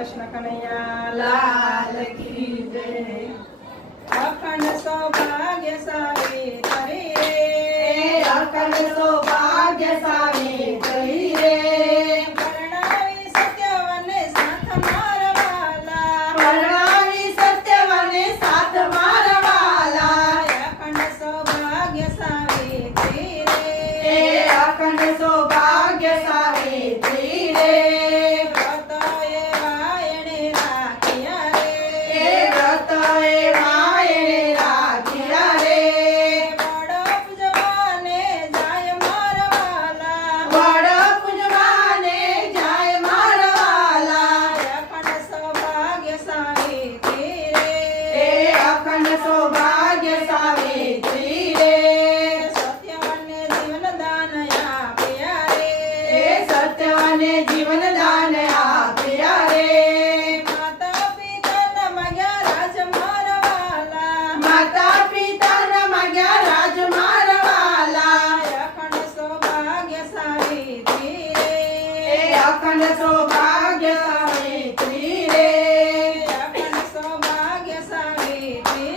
કૃષ્ણ કનૈયા લાલ કી જય. અખંડ સૌભાગ્ય સાવિત્રી રે, અખંડ સૌભાગ્ય સાવિત્રી રે, પરણાવી સત્યવને સાથ મારવાલા, પરણાવી સત્યવને સાથ મારવાલા. અખંડ સૌભાગ્ય સાવિત્રી રે, અખંડ સૌભાગ્ય સાવિત્રી રે, વ્રત એવા એણે રાખ્યા રે, વ્રત એવા એણે રાખ્યા રે, વડ પૂજવાને જાય મારવાલા, વડ પૂજવાને જાય મારવાલા. અખંડ સૌભાગ્ય સાવિત્રી રે, અખંડ સૌભાગ્ય સાવિત્રી રે, સત્યવને જીવન દાન આપ્યા રે, સત્યવને જીવન દાન આપ્યા રે, માતા પિતાના માગ્યા રાજ મારવાલા, માતા પિતાના માગ્યા રાજ મારવાલા. અખંડ સૌભાગ્ય સાવિત્રી રે, અખંડ સૌભાગ્ય સાવિત્રી રે, અખંડ સૌભાગ્ય સાવિત્રી